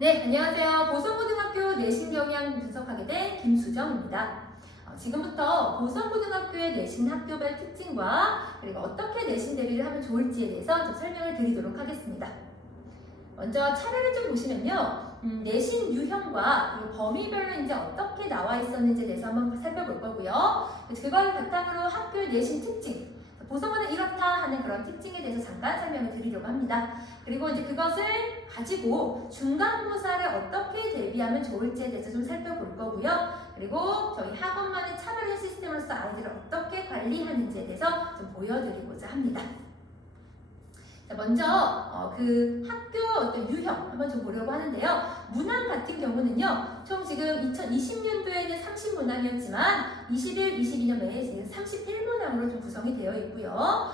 네, 안녕하세요. 보성고등학교 내신 경향 분석하게 된 김수정입니다. 지금부터 보성고등학교의 내신 학교별 특징과 그리고 어떻게 내신 대비를 하면 좋을지에 대해서 좀 설명을 드리도록 하겠습니다. 먼저 차례를 좀 보시면요. 내신 유형과 그리고 범위별로 이제 어떻게 나와 있었는지에 대해서 한번 살펴볼 거고요. 그걸 바탕으로 학교 내신 특징, 보성고는 이렇다 하는 그런 특징에 대해서 잠깐 설명을 드리려고 합니다. 그리고 이제 그것을 가지고 중간고사를 어떻게 대비하면 좋을지에 대해서 좀 살펴볼 거고요. 그리고 저희 학원만의 차별화 시스템으로서 아이들을 어떻게 관리하는지에 대해서 좀 보여드리고자 합니다. 자, 먼저 그 학교 어떤 유형 한번 좀 보려고 하는데요. 문항 같은 경우는요. 총 지금 2020년도에는 30문항이었지만 21, 22년 매해 지금 31문항으로 좀 구성이 되어 있고요.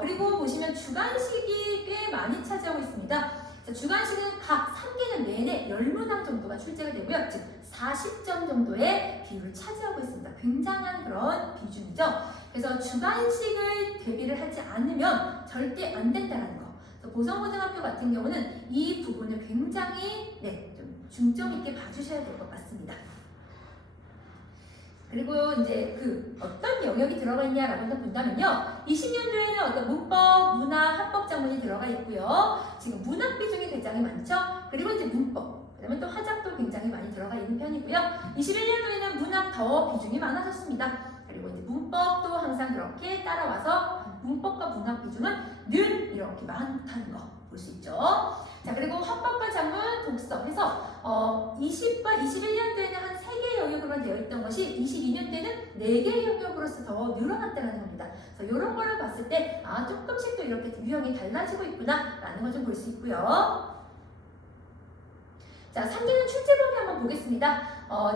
그리고 보시면 주관식이 꽤 많이 차지하고 있습니다. 자, 주관식은 각 3개년 내내 10문항 정도가 출제가 되고요. 즉 40점 정도의 비율을 차지하고 있습니다. 굉장한 그런 비중이죠. 그래서 주관식을 대비를 하지 않으면 절대 안 된다는 거. 보성고등학교 같은 경우는 이 부분을 굉장히 좀 중점 있게 봐주셔야 될 것 같습니다. 그리고 이제 그 어떤 영역이 들어가 있냐라고 본다면요. 20년도에는 어떤 문법, 문학, 합법 작문이 들어가 있고요. 지금 문학 비중이 굉장히 많죠. 그리고 이제 문법, 그다음에 또 화작도 굉장히 많이 들어가 있는 편이고요. 21년도에는 문학 더 비중이 많아졌습니다. 그리고 이제 문법도 항상 그렇게 따라와서 문법과 문학 비중은 늘 이렇게 많다는 거 볼 수 있죠. 자, 그리고 합법과 작문, 독서 해서 20과 21년도에는 한 3개 영역으로만 되어 있던 것이 22년도에는 4개 영역으로서 더 늘어났다는 겁니다. 그래서 이런 거를 봤을 때 조금씩 또 이렇게 유형이 달라지고 있구나 라는 걸 좀 볼 수 있고요. 자, 3개년 출제 범위 한번 보겠습니다.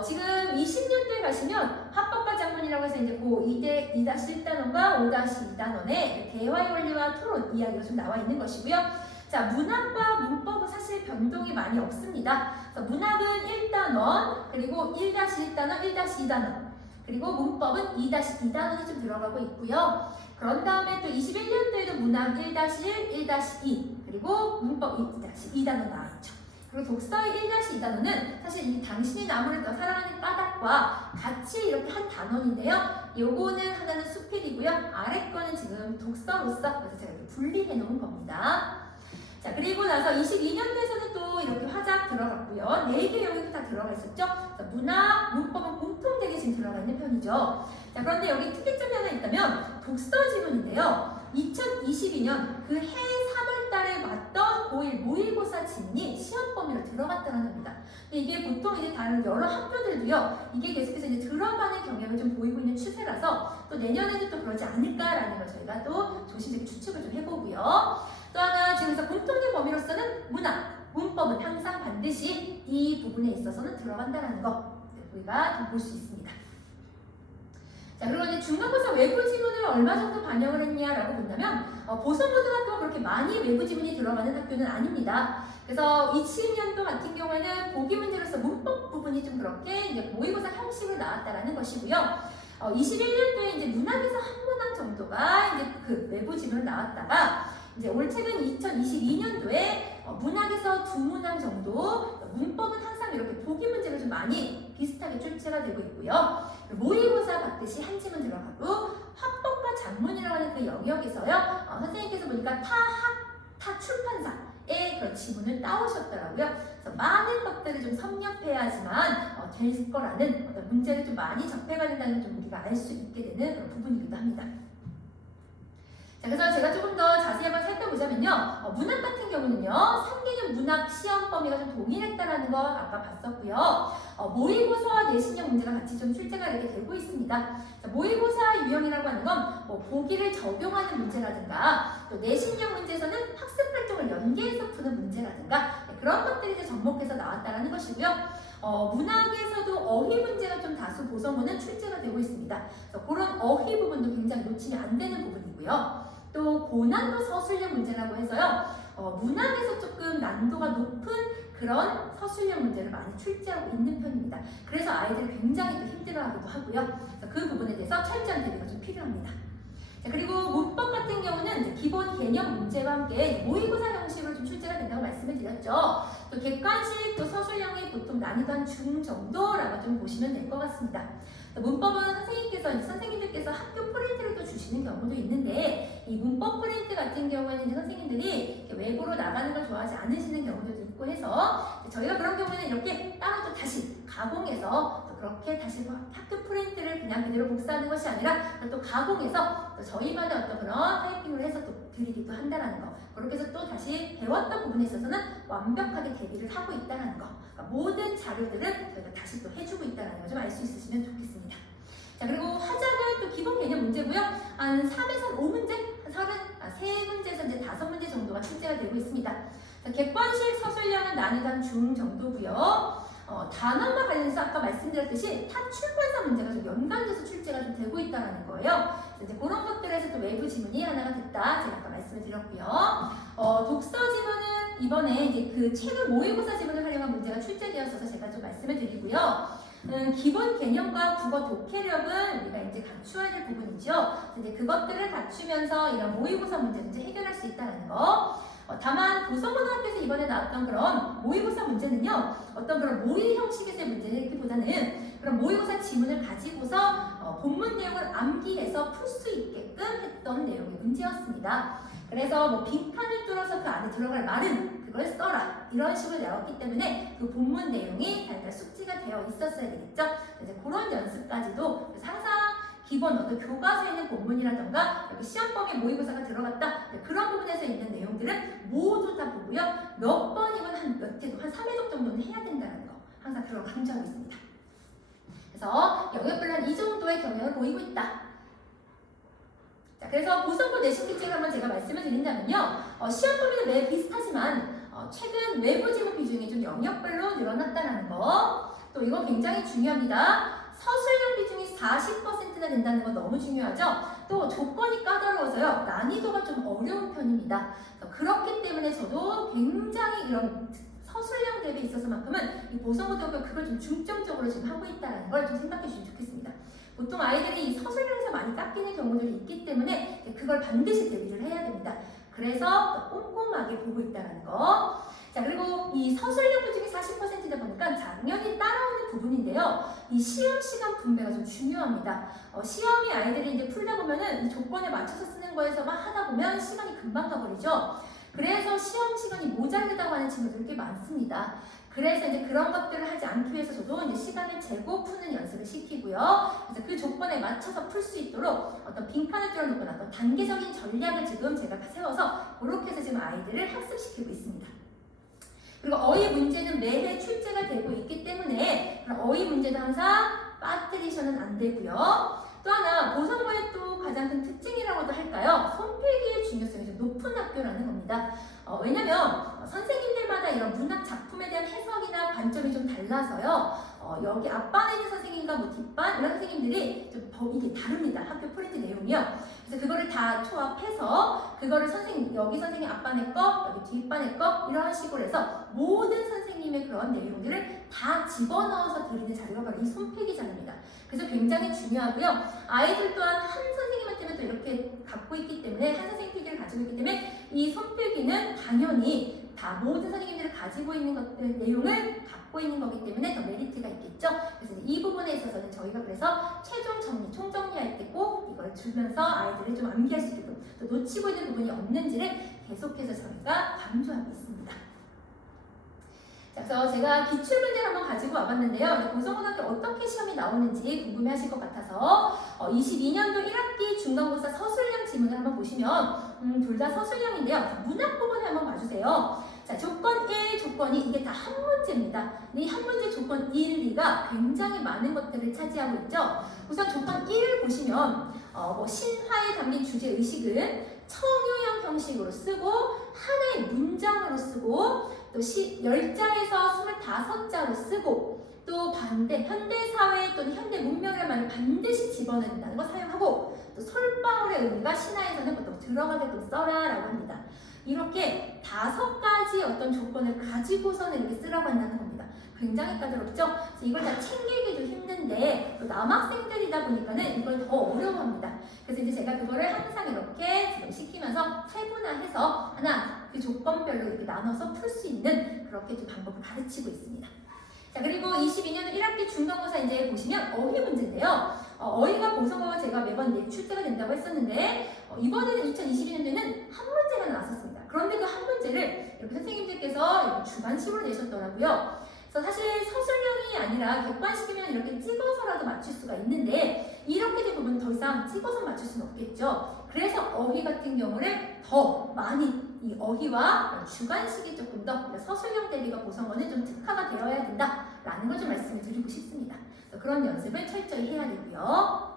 지금 20년도에 가시면 합법과 작문이라고 해서 이제 그 2-1단원과 5-2단원의 대화의 원리와 토론 이야기가 좀 나와 있는 것이고요. 자, 문학과 문법은 사실 변동이 많이 없습니다. 그래서 문학은 1단원, 그리고 1-1단원, 1-2단원, 그리고 문법은 2-2단원이 좀 들어가고 있고요. 그런 다음에 또 21년도에도 문학 1-1, 1-2, 그리고 문법 2-2단원 나와 있죠. 그리고 독서의 1-2단원은 사실 이 당신이 나무를 더 사랑하는 까닭과 같이 이렇게 한 단원인데요. 요거는 하나는 수필이고요. 아래 거는 지금 독서로서 그래서 제가 이렇게 분리해 놓은 겁니다. 자, 그리고 나서 22년도에서는 또 이렇게 화작 들어갔고요. 4개 영역이 다 들어가 있었죠. 자, 문학, 문법은 공통되게 지금 들어가 있는 편이죠. 자, 그런데 여기 특이점이 하나 있다면 독서 지문인데요. 2022년 그 해 3월달에 맞던 고1 모의고사 지문이 시험 범위로 들어갔다는 겁니다. 근데 이게 보통 이제 다른 여러 학교들도요, 이게 계속해서 이제 들어가는 경향을 좀 보이고 있는 추세라서 또 내년에는 또 그러지 않을까라는 걸 저희가 또 조심스럽게 추측을 좀 해보고요. 또 하나 지금서 공통된 범위로서는 문학, 문법은 항상 반드시 이 부분에 있어서는 들어간다는 거 우리가 볼 수 있습니다. 자, 그리고 이제 중간고사 외부 지문을 얼마 정도 반영을 했냐라고 본다면 보성고등학교가 그렇게 많이 외부 지문이 들어가는 학교는 아닙니다. 그래서 20년도 같은 경우에는 보기 문제로서 문법 부분이 좀 그렇게 이제 모의고사 형식으로 나왔다라는 것이고요. 21년도에 이제 문학에서 한 문항 정도가 이제 그 외부 지문으로 나왔다가 이제 올 최근 2022년도에 문학에서 2문항 정도, 문법은 항상 이렇게 보기 문제로 좀 많이 비슷하게 출제가 되고 있고요. 모의고사 받듯이 한 지문 들어가고 합법과 작문이라고 하는 그 영역에서요. 선생님께서 보니까 타 출판사의 그런 지문을 따오셨더라고요. 그래서 많은 것들을 좀 섭렵해야지만 될 거라는 어떤 문제를 좀 많이 접해가 된다는 좀 우리가 알 수 있게 되는 그런 부분이기도 합니다. 자, 그래서 제가 조금 더 자세히 한번 살펴보자면요. 문학 같은 경우는요. 3개년 문학 시험 범위가 좀 동일했다라는 거 아까 봤었고요. 모의고사와 내신형 문제가 같이 좀 출제가 이렇게 되고 있습니다. 자, 모의고사 유형이라고 하는 건 보기를 적용하는 문제라든가 또 내신형 문제에서는 학습 활동을 연계해서 푸는 문제라든가 그런 것들이 이제 접목해서 나왔다라는 것이고요. 문학에서도 어휘 문제가 좀 다수 보성고는 출제가 되고 있습니다. 그래서 그런 어휘 부분도 굉장히 놓치면 안 되는 부분이고요. 또 고난도 서술형 문제라고 해서요. 문학에서 조금 난도가 높은 그런 서술형 문제를 많이 출제하고 있는 편입니다. 그래서 아이들이 굉장히 또 힘들어하기도 하고요. 그 부분에 대해서 철저한 대비가 좀 필요합니다. 자, 그리고 문법 같은 경우는 이제 기본 개념 문제와 함께 모의고사 형식으로 좀 출제가 된다고 말씀을 말씀을 드렸죠. 또 객관식 또 서술형이 보통 난이도 한 중 정도라고 좀 보시면 될 것 같습니다. 문법은 선생님들께서 학교 프린트를 또 주시는 경우도 있는데 이 문법 프린트 같은 경우에는 이제 선생님들이 외부로 나가는 걸 좋아하지 않으시는 경우도 있고 해서 저희가 그런 경우에는 이렇게 따로 또 다시 가공해서 또 그렇게 다시 학교 프린트를 그냥 그대로 복사하는 것이 아니라 또 가공해서 또 저희만의 어떤 그런 타이핑을 해서 또 드리기도 한다는 거. 그렇게 해서 또 다시 배웠던 부분에 있어서는 완벽하게 대비를 하고 있다는 거. 그러니까 모든 자료들을 저희가 다시 또 해주고 있다는 거 좀 알 수 있으시면 좋겠습니다. 자, 그리고 화작은 또 기본 개념 문제고요. 한 3에서 5문제, 한 3문제에서 이제 5문제 정도가 출제가 되고 있습니다. 자, 객관식 서술형은 난이도 한 중 정도고요. 단어와 관련해서 아까 말씀드렸듯이 타 출판사 문제가 좀 연관돼서 출제가 좀 되고 있다는 거예요. 이제 그런 것들에서 또 외부 지문이 하나가 됐다. 제가 아까 말씀을 드렸고요. 독서 지문은 이번에 이제 그 책을 모의고사 지문을 활용한 문제가 출제되었어서 제가 좀 말씀을 드리고요. 기본 개념과 국어 독해력은 우리가 이제 갖추어야 될 부분이죠. 이제 그것들을 갖추면서 이런 모의고사 문제를 이제 해결할 수 있다는 거. 다만 보성고등학교에서 이번에 나왔던 그런 모의고사 문제는요, 어떤 그런 모의 형식에서의 문제이기보다는 그런 모의고사 지문을 가지고서 본문 내용을 암기해서 풀 수 있게끔 했던 내용의 문제였습니다. 그래서 뭐 빈칸을 뚫어서 그 안에 들어갈 말은 그걸 써라 이런 식으로 나왔기 때문에 그 본문 내용이 달달 숙지가 되어 있었어야 되겠죠. 이제 그런 연습까지도 그래서 항상 기본 어떤 교과서에 있는 본문이라던가 여기 시험범위 모의고사가 들어갔다 그런 부분에서 있는 내용들은 모두 다 보고요. 몇 번이면 한 몇 회도 한 3회독 정도는 해야 된다는 거 항상 그런 거 강조하고 있습니다. 그래서 영역별로 한 이 정도의 경향을 보이고 있다. 자, 그래서 보성고 내신 특징을 한번 제가 말씀을 드린다면요. 시험 범위는 매우 비슷하지만 최근 외부 지문 비중이 좀 영역별로 늘어났다는 거. 또 이거 굉장히 중요합니다. 서술형 비중이 40%나 된다는 건 너무 중요하죠. 또 조건이 까다로워서요. 난이도가 좀 어려운 편입니다. 그렇기 때문에 저도 굉장히 이런 서술형 대비에 있어서만큼은 이 보성고등학교 그걸 좀 중점적으로 지금 하고 있다는 걸 좀 생각해 주시면 좋겠습니다. 보통 아이들이 이 서술형에서 많이 깎이는 경우들이 있기 때문에 그걸 반드시 대비를 해야 됩니다. 그래서 꼼꼼하게 보고 있다는 거. 자, 그리고 이 서술형 비중이 40%다 보니까 당연히 따라오는 부분인데요. 이 시험 시간 분배가 좀 중요합니다. 시험이 아이들이 이제 풀다 보면은 이 조건에 맞춰서 쓰는 거에서만 하다 보면 시간이 금방 가버리죠. 그래서 시험 시간이 모자르다고 하는 친구들이 꽤 많습니다. 그래서 이제 그런 것들을 하지 않기 위해서 저도 이제 시간을 재고 푸는 연습을 시키고요. 그래서 그 조건에 맞춰서 풀 수 있도록 어떤 빈칸을 뚫어놓거나 어떤 단계적인 전략을 지금 제가 세워서 그렇게 해서 지금 아이들을 학습시키고 있습니다. 그리고 어휘 문제는 매해 출제가 되고 있기 때문에 그런 어휘 문제도 항상 빠뜨리셔는 안 되고요. 또 하나 보성고의 또 가장 큰 특징이라고도 할까요? 손필기의 중요성이 좀 높은 학교라는 겁니다. 왜냐면 선생님들마다 이런 문학 작품에 대한 해석이나 관점이 좀 달라서요. 여기 앞반에 있는 선생님과 뭐 뒷반 이런 선생님들이 좀 이게 다릅니다. 학교 프린트 내용이요. 그래서 그거를 다 조합해서 그거를 여기 선생님 앞반의 거, 여기 뒷반의 거 이런 식으로 해서 모든 선생님의 그런 내용들을 다 집어넣어서 드리는 자료가 바로 이 손필기 자료입니다. 그래서 굉장히 중요하고요. 아이들 또한 한 선생님한테는 또 이렇게 갖고 있기 때문에 한 선생님 필기를 가지고 있기 때문에 이 손필기는 당연히 다 모든 선생님들이 가지고 있는 것들 내용을 갖고 있는 거기 때문에 더 메리트가 있겠죠. 그래서 이 부분에 있어서는 저희가 그래서 최종 정리, 총정리할 때 꼭 이걸 주면서 아이들을 좀 암기할 수 있게끔 또 놓치고 있는 부분이 없는지를 계속해서 저희가 강조하고 있습니다. 자, 그래서 제가 기출문제를 한번 가지고 와봤는데요. 보성고등학교 어떻게 시험이 나오는지 궁금해하실 것 같아서 22년도 1학기 중간고사 서술형 지문을 한번 보시면 둘 다 서술형인데요. 문학 부분을 한번 봐주세요. 자, 조건 1, 조건 2 이게 다 한 문제입니다. 이 한 문제 조건 1, 2가 굉장히 많은 것들을 차지하고 있죠. 우선 조건 1을 보시면 뭐 신화에 담긴 주제 의식은 청유형 형식으로 쓰고 하나의 문장으로 쓰고 또 10자에서 25자로 쓰고 또 반대 현대사회 또는 현대 문명이라는 말을 반드시 집어넣는다는 거 사용하고 또 솔방울의 의미가 신화에서는 보통 들어가게끔 써라 라고 합니다. 이렇게 5가지 가지 어떤 조건을 가지고서는 이렇게 쓰라고 한다는 겁니다. 굉장히 까다롭죠? 그래서 이걸 다 챙기기도 힘든데 또 남학생들이다 보니까는 이걸 더 어려워합니다. 그래서 이제 제가 그거를 항상 이렇게 지금 시키면서 세분화해서 하나 그 조건별로 이렇게 나눠서 풀 수 있는 그렇게 좀 방법을 가르치고 있습니다. 자, 그리고 22년도 1학기 중간고사 이제 보시면 어휘 문제인데요. 어휘가 보성어가 제가 매번 출제가 된다고 했었는데 이번에는 2022년도에는 한 문제가 나왔었습니다. 그런데 그 한 문제를 이렇게 선생님들께서 주관식으로 내셨더라고요. 그래서 사실 서술형이 아니라 객관식이면 이렇게 찍어서라도 맞출 수가 있는데 이렇게 된 부분은 더 이상 찍어서 맞출 수는 없겠죠. 그래서 어휘 같은 경우를 더 많이 이 어휘와 주관식이 조금 더 서술형 대비가 보성어는 좀 특화가 되어야 된다라는 걸 좀 말씀을 드리고 싶습니다. 그런 연습을 철저히 해야 되고요.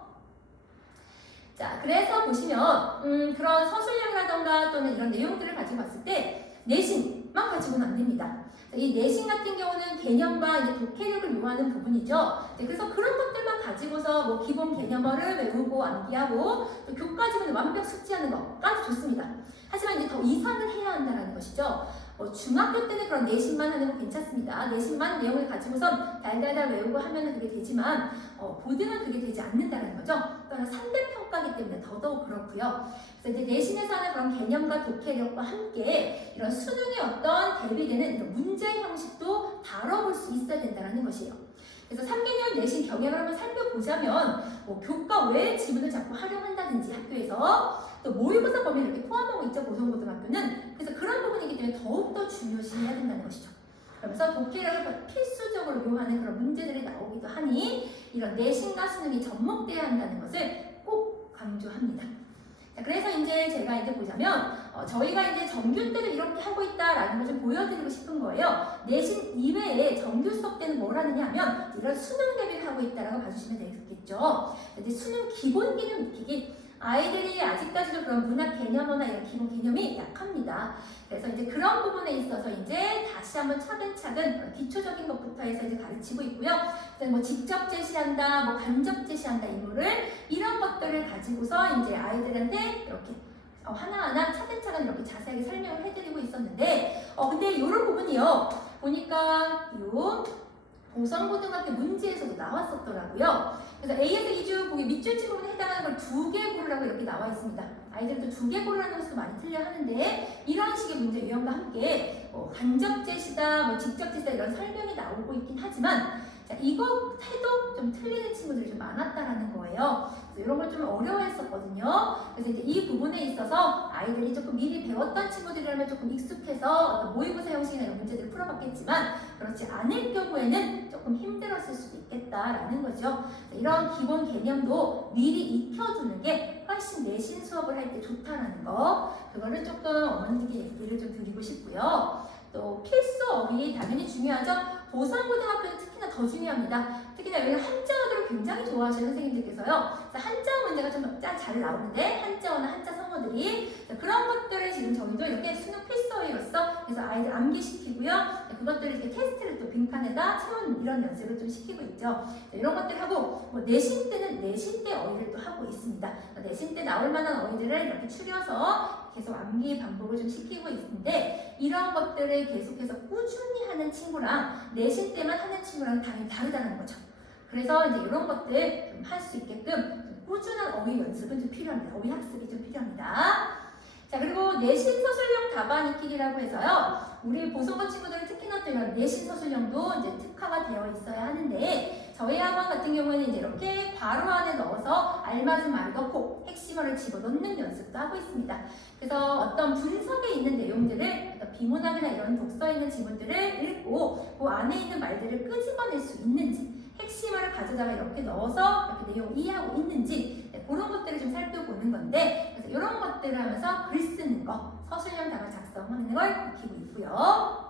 자, 그래서 보시면 그런 서술형이라던가 또는 이런 내용들을 가지고 봤을 때 내신만 가지고는 안 됩니다. 이 내신 같은 경우는 개념과 이제 독해력을 요하는 부분이죠. 그래서 그런 것들만 가지고서 뭐 기본 개념어를 외우고 암기하고 또 교과지문 완벽 숙지하는 것까지 좋습니다. 하지만 이제 더 이상을 해야 한다는 것이죠. 중학교 때는 그런 내신만 하는 건 괜찮습니다. 내신만 내용을 가지고선 달달달 외우고 하면 그게 되지만 고등은 그게 되지 않는다는 거죠. 또한 3대 평가이기 때문에 더더욱 그렇고요. 그래서 이제 내신에서 하는 그런 개념과 독해력과 함께 이런 수능에 어떤 대비되는 이런 문제 형식도 다뤄볼 수 있어야 된다는 것이에요. 그래서 3개년 내신 경향을 한번 살펴보자면 교과 외의 지문을 자꾸 활용한다든지 학교에서 또 모의고사 범위를 이렇게 포함하고 있죠. 고성고등학교는. 그래서 그런 부분이기 때문에 더욱더 중요시해야 된다는 것이죠. 그러면서 독해력을 필수적으로 요하는 그런 문제들이 나오기도 하니 이런 내신과 수능이 접목돼야 한다는 것을 꼭 강조합니다. 자, 그래서 이제 제가 이제 보자면 저희가 이제 정규 때는 이렇게 하고 있다라는 걸 좀 보여드리고 싶은 거예요. 내신 이외에 정규 수업 때는 뭘 하느냐 하면 이런 수능 대비를 하고 있다라고 봐주시면 되겠죠. 이제 수능 기본 개념 익히기. 아이들이 아직까지도 그런 문학 개념어나 이런 기본 개념이 약합니다. 그래서 이제 그런 부분에 있어서 이제 다시 한번 차근차근 기초적인 것부터 해서 이제 가르치고 있고요. 그래서 뭐 직접 제시한다, 뭐 간접 제시한다 인물을 이런 것들을 가지고서 이제 아이들한테 이렇게 하나하나 차근차근 이렇게 자세하게 설명을 해드리고 있었는데, 근데 이런 부분이요. 보니까 요 보성고등학교 문제에서도 나왔었더라고요. 그래서 A에서 2주 보기 밑줄치 부분에 해당하는 걸 2개 고르라고 이렇게 나와 있습니다. 아이들도 2개 고르라는 것도 많이 틀려 하는데 이런 식의 문제 유형과 함께 간접 제시다, 뭐 직접 제시다 이런 설명이 나오고 있긴 하지만 자, 이거 해도 좀 틀리는 친구들이 좀 많았다라는 거예요. 그래서 이런 걸 좀 어려워했었거든요. 그래서 이제 이 부분에 있어서 아이들이 조금 미리 배웠던 친구들이라면 조금 익숙해서 어떤 모의고사 형식이나 이런 문제들을 풀어봤겠지만 그렇지 않을 경우에는 조금 힘들었을 수도 있겠다라는 거죠. 이런 기본 개념도 미리 익혀두는 게 훨씬 내신 수업을 할 때 좋다라는 거, 그거를 조금 어머니들께 얘기를 좀 드리고 싶고요. 또 필수 어휘 당연히 중요하죠. 보성고등학교는 특히나 더 중요합니다. 특히나 여기는 한자어들을 굉장히 좋아하시는 선생님들께서요. 한자어 문제가 좀 잘 나오는데 한자어나 한자 성어들이 그런 것들을 지금 저희도 이렇게 수능 필수어휘로서 그래서 아이들 암기시키고요. 그것들을 이렇게 테스트를 또 빈칸에다 채우는 이런 연습을 좀 시키고 있죠. 이런 것들 하고 내신 때는 내신 때 어휘를 또 하고 있습니다. 내신 때 나올 만한 어휘들을 이렇게 추려서 계속 암기 반복을 좀 시키고 있는데 이런 것들을 계속해서 꾸준히 하는 친구랑 내신 때만 하는 친구랑 당연히 다르다는 거죠. 그래서 이제 이런 것들 좀 할 수 있게끔 꾸준한 어휘 연습은 좀 필요합니다. 어휘 학습이 좀 필요합니다. 자, 그리고 내신 서술형 답안 익히기라고 해서요. 우리 보성고 친구들은 특히나 또 이런 내신 서술형도 이제 특화가 되어 있어야 하는데 저희 학원 같은 경우에는 이제 이렇게 괄호 안에 넣어서 알맞은 말을 넣고 핵심어를 집어넣는 연습도 하고 있습니다. 그래서 어떤 분석에 있는 내용들을 어떤 비문학이나 이런 독서에 있는 지문들을 읽고 그 안에 있는 말들을 끄집어낼 수 있는지 핵심어를 가져다가 이렇게 넣어서 이렇게 내용을 이해하고 있는지 그런 것들을 좀 살펴보는 건데 그래서 이런 것들을 하면서 글 쓰는 거, 서술형 답안 작성하는 걸 익히고 있고요.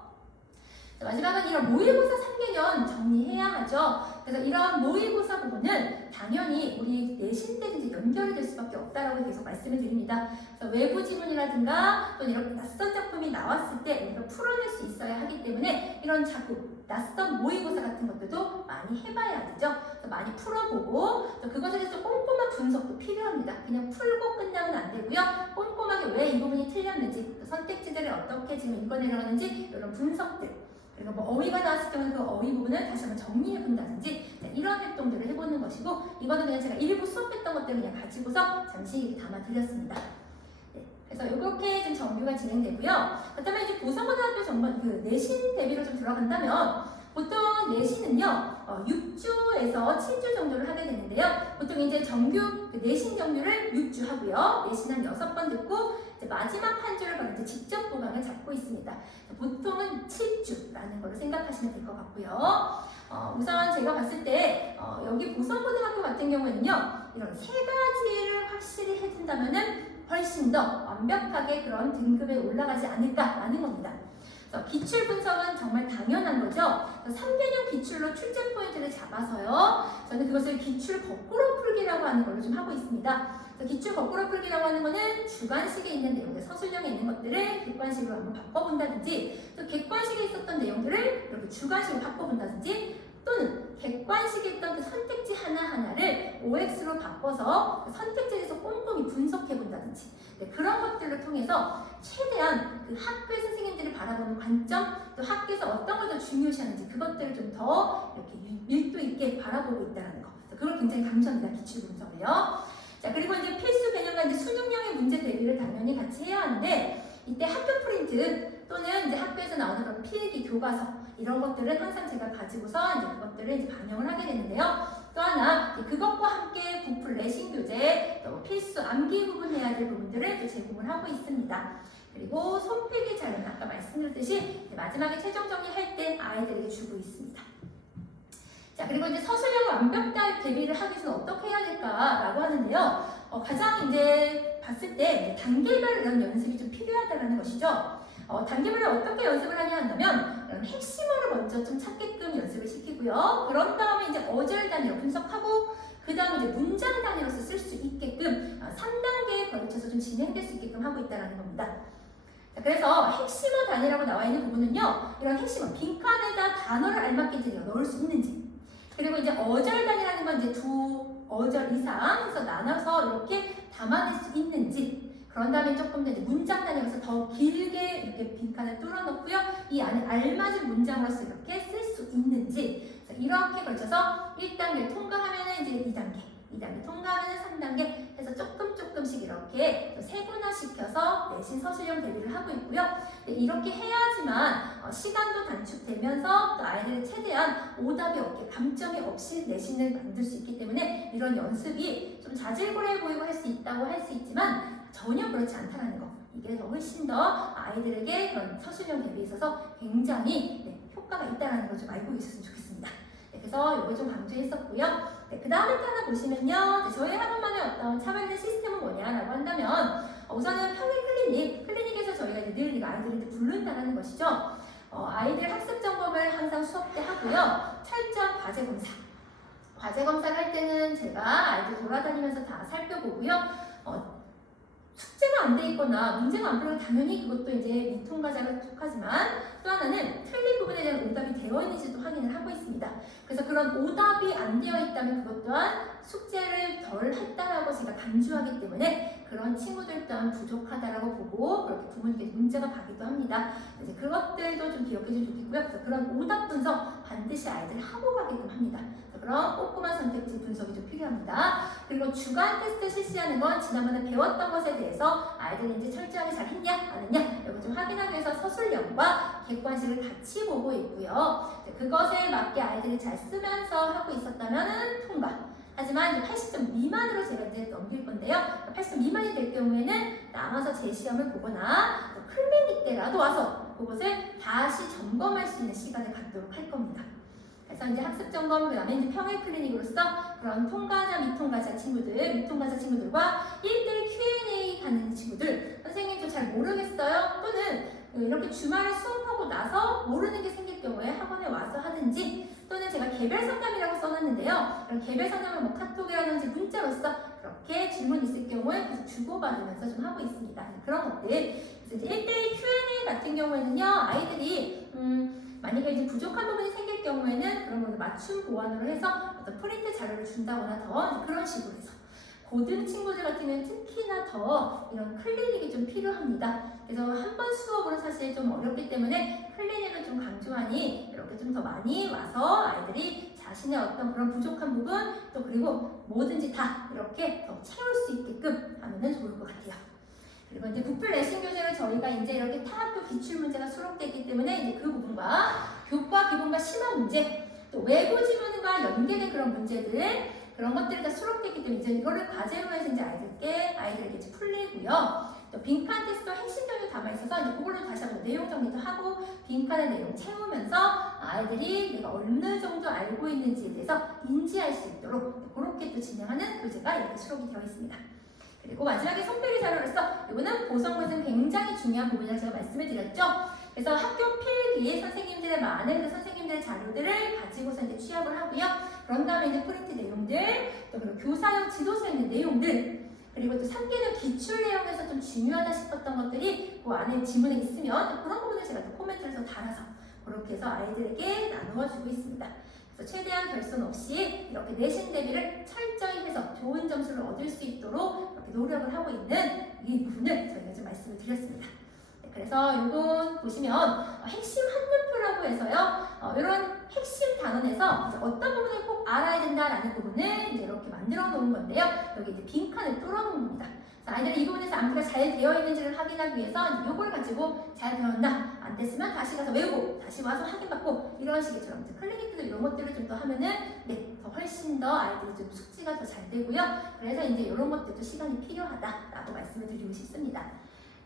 자, 마지막은 이런 모의고사 3개년 정리해야 하죠. 그래서 이런 모의고사 부분은 당연히 우리 내신 때는 이제 연결이 될 수밖에 없다라고 계속 말씀을 드립니다. 그래서 외부 지문이라든가 또는 이렇게 낯선 작품이 나왔을 때 우리가 풀어낼 수 있어야 하기 때문에 이런 자꾸 낯선 모의고사 같은 것들도 많이 해봐야 되죠. 그래서 많이 풀어보고 또 그것에 대해서 꼼꼼한 분석도 필요합니다. 그냥 풀고 끝나면 안 되고요. 꼼꼼하게 왜 이 부분이 틀렸는지, 또 선택지들을 어떻게 지금 읽어내려가는지 이런 분석들, 그리고 뭐 어휘가 나왔을 경우는 그 어휘 부분을 다시 한번 정리해 본다든지 이런 활동들을 해보는 것이고, 이거는 그냥 제가 일부 수업했던 것들을 그냥 가지고서 잠시 이렇게 담아드렸습니다. 네, 그래서 이렇게 지금 정규가 진행되고요. 그다음에 이제 고성고등학교 정말 그 내신 대비로 좀 들어간다면 보통 내신은요 6주에서 7주 정도를 하게 되는데요. 보통 이제 정규 그 내신 정규를 6주 하고요. 내신 한 6번 듣고 이제 마지막 한 주를 바로 이제 직접 보강을 잡고 있습니다. 보통은 7주라는 걸로 생각하시면 될 것 같고요. 우선 제가 봤을 때 여기 보성고등학교 같은 경우에는요 이런 세 가지를 확실히 해준다면은 훨씬 더 완벽하게 그런 등급에 올라가지 않을까라는 겁니다. 기출 분석은 정말 당연한 거죠. 3개년 기출로 출제 포인트를 잡아서요. 저는 그것을 기출 거꾸로 풀기라고 하는 걸로 좀 하고 있습니다. 기출 거꾸로 풀기라고 하는 거는 주관식에 있는 내용들, 서술형에 있는 것들을 객관식으로 한번 바꿔본다든지, 또 객관식에 있었던 내용들을 이렇게 주관식으로 바꿔본다든지, 또는 객관식에 있던 그 선택지 하나하나를 OX로 바꿔서 그 선택지에 대해서 꼼꼼히 분석해본다든지, 네, 그런 것들을 통해서 최대한 그 학교의 선생님들이 바라보는 관점, 또 학교에서 어떤 걸 더 중요시하는지 그것들을 좀 더 이렇게 밀도 있게 바라보고 있다는 거. 그걸 굉장히 강조합니다. 기출 분석을요. 자, 그리고 이제 필수 개념과 이제 수능형의 문제 대비를 당연히 같이 해야 하는데, 이때 학교 프린트 또는 이제 학교에서 나오는 그런 필기 교과서 이런 것들은 항상 제가 가지고서 이제 그것들을 이제 반영을 하게 되는데요. 또 하나 그것과 함께 부풀 내신 교재, 또 필수 암기 부분 해야 될 부분들을 또 제공을 하고 있습니다. 그리고 손필기 자료는 아까 말씀드렸듯이 마지막에 최종 정리할 때 아이들에게 주고 있습니다. 자, 그리고 이제 서술형 완벽 대비를 하기 위해서는 어떻게 해야 될까라고 하는데요. 가장 이제 봤을 때 단계별 이런 연습이 좀 필요하다는 것이죠. 단계별을 어떻게 연습을 하냐 한다면 핵심어를 먼저 좀 찾게끔 연습을 시키고요. 그런 다음에 이제 어절 단위로 분석하고, 그 다음에 이제 문장 단위로서 쓸 수 있게끔 3단계에 걸쳐서 좀 진행될 수 있게끔 하고 있다는 겁니다. 자, 그래서 핵심어 단위라고 나와 있는 부분은요, 이런 핵심어 빈칸에다 단어를 알맞게 이제 넣을 수 있는지, 그리고 이제 어절 단위라는 건 이제 2어절 이상 해서 나눠서 이렇게 담아낼 수 있는지, 그런 다음에 조금 더 이제 문장 단위로서 더 길게 이렇게 빈칸을 뚫어놓고요. 이 안에 알맞은 문장으로서 이렇게 쓸 수 있는지, 이렇게 걸쳐서 1단계를 통과하면은 이제 2단계 통과하면은 3단계 해서 조금씩 이렇게 세분화시켜서 내신 서술형 대비를 하고 있고요. 이렇게 해야지만 시간도 단축되면서 또 아이들이 최대한 오답이 없게 감점이 없이 내신을 만들 수 있기 때문에 이런 연습이 좀 자질구레해 보이고 할 수 있다고 할 수 있지만 전혀 그렇지 않다는 거. 이게 더 훨씬 더 아이들에게 그런 서술형 대비에 있어서 굉장히 효과가 있다는 걸 좀 알고 계셨으면 좋겠습니다. 그래서 이걸 좀 강조했었고요. 그 다음에 또 하나 보시면요. 저희 학원만의 어떤 차별된 시스템은 뭐냐라고 한다면 우선은 평일 클리닉에서 저희가 이제 늘 아이들을 부른다는 것이죠. 아이들 학습 점검을 항상 수업 때 하고요. 철저한 과제 검사를 할 때는 제가 아이들 돌아다니면서 다 살펴보고요. 숙제가 안 돼 있거나 문제가 안 풀리면 당연히 그것도 이제 미통과제에 속하지만, 또 하나는 틀린 부분에 대한 오답이 되어 있는지도 확인을 하고 있습니다. 그래서 그런 오답이 안 되어 있다면 그것 또한 숙제를 덜 했다라고 제가 간주하기 때문에 그런 친구들 또한 부족하다라고 보고 그렇게 부모님께 문제가 가기도 합니다. 이제 그것들도 좀 기억해 주시면 좋겠고요. 그래서 그런 오답 분석 반드시 아이들 하고 가게끔 합니다. 그런 꼼꼼한 선택지 분석이 좀 필요합니다. 그리고 주간 테스트 실시하는 건 지난번에 배웠던 것에 대해서 아이들이 이제 철저하게 잘 했냐 안 했냐 이거 좀 확인하기 위해서 서술형과 객관식을 같이 보고 있고요. 그것에 맞게 아이들이 잘 쓰면서 하고 있었다면 통과. 하지만 80점 미만으로 제가 이제 넘길 건데요. 80점 미만이 될 경우에는 남아서 재시험을 보거나 클리닉 때라도 와서 그것을 다시 점검할 수 있는 시간을 갖도록 할 겁니다. 그래서 이제 학습 점검, 그다음에 이제 평일 클리닉으로서 그런 통과자, 미통과자 친구들과 1대1 Q&A 하는 친구들, 선생님 저 잘 모르겠어요. 또는 이렇게 주말에 수업하고 나서 모르는 게 생길 경우에 학원에 와서 하든지, 또는 제가 개별 상담이라고 써놨는데요. 그런 개별 상담을 뭐 카톡이라든지 문자로서 그렇게 질문 있을 경우에 계속 주고받으면서 좀 하고 있습니다. 그런 것들. 그래서 이제 1대1 Q&A 같은 경우에는요, 아이들이 만약에 이제 부족한 부분이 생길 경우에는 그런 걸 맞춤 보완으로 해서 어떤 프린트 자료를 준다거나 더 그런 식으로 해서 고등 친구들 같은 경우는 특히나 더 이런 클리닉이 좀 필요합니다. 그래서 한 번 수업으로 사실 좀 어렵기 때문에 클리닉을 좀 강조하니 이렇게 좀 더 많이 와서 아이들이 자신의 어떤 그런 부족한 부분 또 그리고 뭐든지 다 이렇게 더 채울 수 있게끔 하면 좋을 것 같아요. 그리고 이제 부풀 레슨 교재로 저희가 이제 이렇게 타학교 기출 문제가 수록됐기 때문에 이제 그 부분과 교과 기본과 심화 문제 또 외부 지문과 연계된 그런 문제들 그런 것들이 다 수록됐기 때문에 이제 이거를 과제로 해서 이제 아이들에게 이제 풀리고요. 또 빈칸 테스트 핵심 정리 담아 있어서 이제 그걸로 다시 한번 내용 정리도 하고 빈칸의 내용 채우면서 아이들이 내가 어느 정도 알고 있는지에 대해서 인지할 수 있도록 그렇게 또 진행하는 교재가 이렇게 수록이 되어 있습니다. 그리고 마지막에 손필기 자료로서 이거는 보성것은 굉장히 중요한 부분이라고 제가 말씀을 드렸죠. 그래서 학교 필기 선생님들의 많은 그 선생님들의 자료들을 가지고서 이제 취합을 하고요. 그런 다음에 이제 프린트 내용들, 또 그리고 교사용 지도서에 있는 내용들, 그리고 또 3개년 기출 내용에서 좀 중요하다 싶었던 것들이 그 안에 지문에 있으면 그런 부분을 제가 또 코멘트를 더 달아서 그렇게 해서 아이들에게 나누어 주고 있습니다. 그래서 최대한 결손 없이 이렇게 내신 대비를 철저히 해서 좋은 점수를 얻을 수 있도록 이렇게 노력을 하고 있는 이 부분을 저희가 좀 말씀을 드렸습니다. 네, 그래서 이거 보시면 핵심 한눈표라고 해서요. 이런 핵심 단원에서 이제 어떤 부분을 꼭 알아야 된다라는 부분을 이제 이렇게 만들어 놓은 건데요. 여기 이제 빈칸을 뚫어 놓은 겁니다. 아이들이 이 부분에서 암기가 잘 되어 있는지를 확인하기 위해서 이걸 가지고 잘 배웠나 안 됐으면 다시 가서 외우고 다시 와서 확인받고 이런 식처럼 클리닉도 이런 것들을 좀 더 하면은 더 훨씬 더 아이들이 좀 숙지가 더 잘 되고요. 그래서 이제 이런 것들도 시간이 필요하다라고 말씀을 드리고 싶습니다.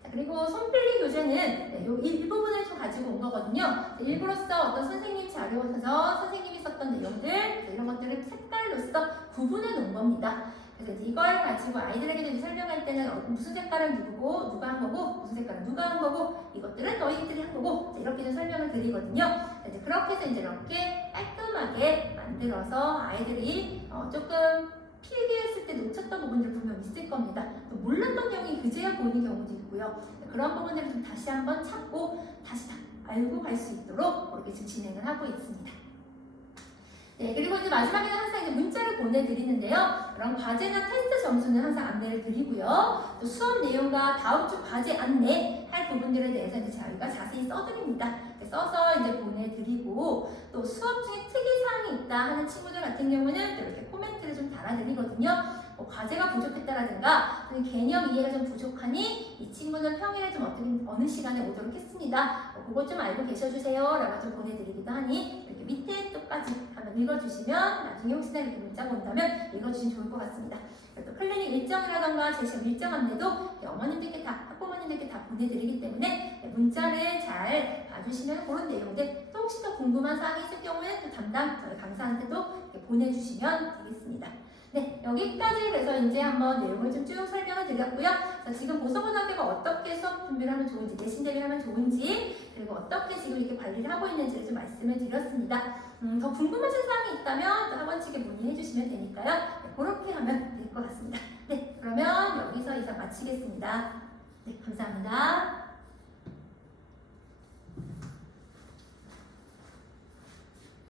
자, 그리고 손필기 교재는 이 일부분을 좀 가지고 온 거거든요. 일부로서 어떤 선생님 자료에서 선생님이 썼던 내용들 이런 것들을 색깔로서 구분해 놓은 겁니다. 그래서 이걸 가지고 아이들에게 설명할 때는 무슨 색깔은 누구고 누가 한 거고 무슨 색깔은 누가 한 거고 이것들은 너희들이 한 거고 이렇게 좀 설명을 드리거든요. 이제 그렇게 해서 이제 이렇게 깔끔하게 만들어서 아이들이 조금 필기했을 때 놓쳤던 부분들 분명 있을 겁니다. 또 몰랐던 내용이 그제야 보이는 경우도 있고요. 그런 부분들을 좀 다시 한번 찾고 다시 다 알고 갈 수 있도록 그렇게 지금 진행을 하고 있습니다. 네, 그리고 이제 마지막에는 항상 이제 문자를 보내드리는데요. 그런 과제나 테스트 점수는 항상 안내를 드리고요. 또 수업 내용과 다음 주 과제 안내할 부분들에 대해서 이제 저희가 자세히 써드립니다. 써서 이제 보내드리고 또 수업 중에 특이사항이 있다 하는 친구들 같은 경우는 이렇게 코멘트를 좀 달아드리거든요. 과제가 부족했다라든가 개념 이해가 좀 부족하니 이 친구는 평일에 좀 어느 시간에 오도록 했습니다. 그거 좀 알고 계셔주세요 라고 좀 보내드리기도 하니 이렇게 밑에 또까지 한번 읽어주시면 나중에 혹시나 이렇게 문자가 온다면 읽어주시면 좋을 것 같습니다. 또 클리닉 일정이라던가 제 시험 일정 안내도 어머님들께 다 학부모님들께 다 보내드리기 때문에 문자를 잘 봐주시면 그런 내용들 또 혹시 더 궁금한 사항이 있을 경우에는 또 담당 저희 강사한테도 이렇게 보내주시면 되겠습니다. 네, 여기까지 그래서 이제 한번 내용을 좀 쭉 설명을 드렸고요. 자, 지금 보성고등학교가 어떻게 수업 준비를 하면 좋은지, 내신 대비를 하면 좋은지, 그리고 어떻게 지금 이렇게 관리를 하고 있는지를 좀 말씀을 드렸습니다. 더 궁금하신 사항이 있다면 또 학원 측에 문의해 주시면 되니까요. 네, 그렇게 하면 될 것 같습니다. 네, 그러면 여기서 이상 마치겠습니다. 네, 감사합니다.